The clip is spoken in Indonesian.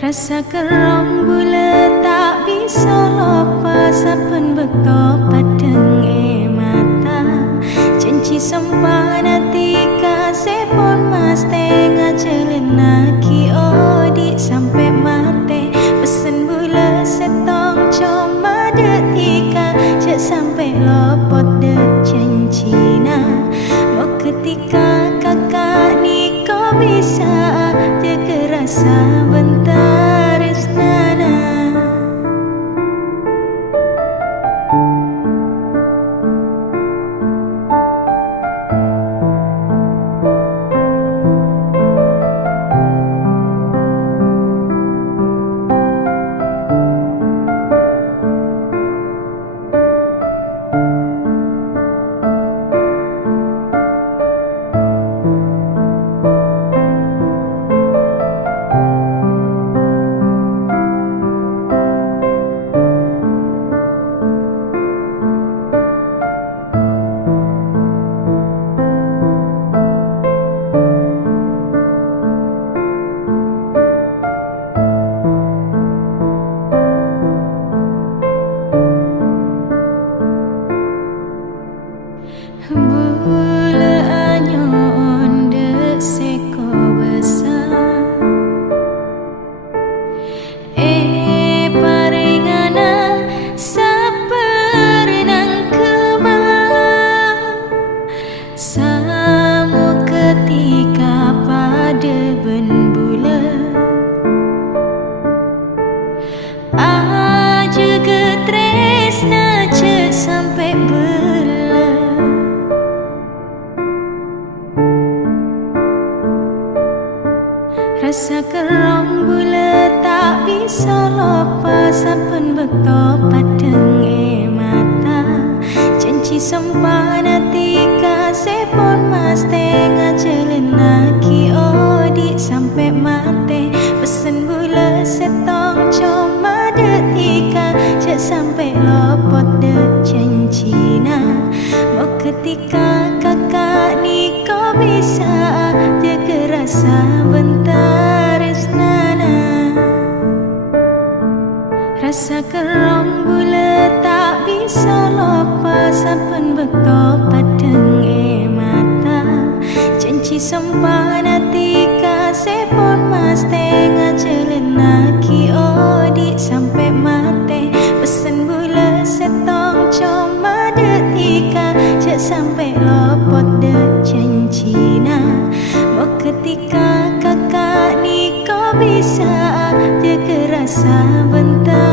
Rasa kerong bule tak bisa lepas saben bekto padeng mata. Janji sempana tika sepon mas tengah jalan lagi odi sampai mate. Pesen bule setong cuma detika cek sampai lopot de janjina. Mau ketika kakak ni kau bisa jaga rasa bentar nana. Bule anyon dek seko besar paringana saperenang kemah samu ketika pada ben bule aja getresna cek sampai rasa kerong bule tak bisa lepas saben bekto padeng mata. Janji sempana tika sepon mas tengah jalan lagi odi sampai mate. Pesen bule setong cuma detika cek sampai lopot de janjina. Mau ketika kakak ni kau bisa jaga rasa bentar nana. Rasa kerong bule tak bisa lepas saben bekto padeng mata. Janji sempana tika sepon mas tengah jalan lagi odi sampai mate. Pesen bule setong cuma detika cek sampai lopot de janjina. Mau ketika kakak ni kau bisa jaga rasa bentar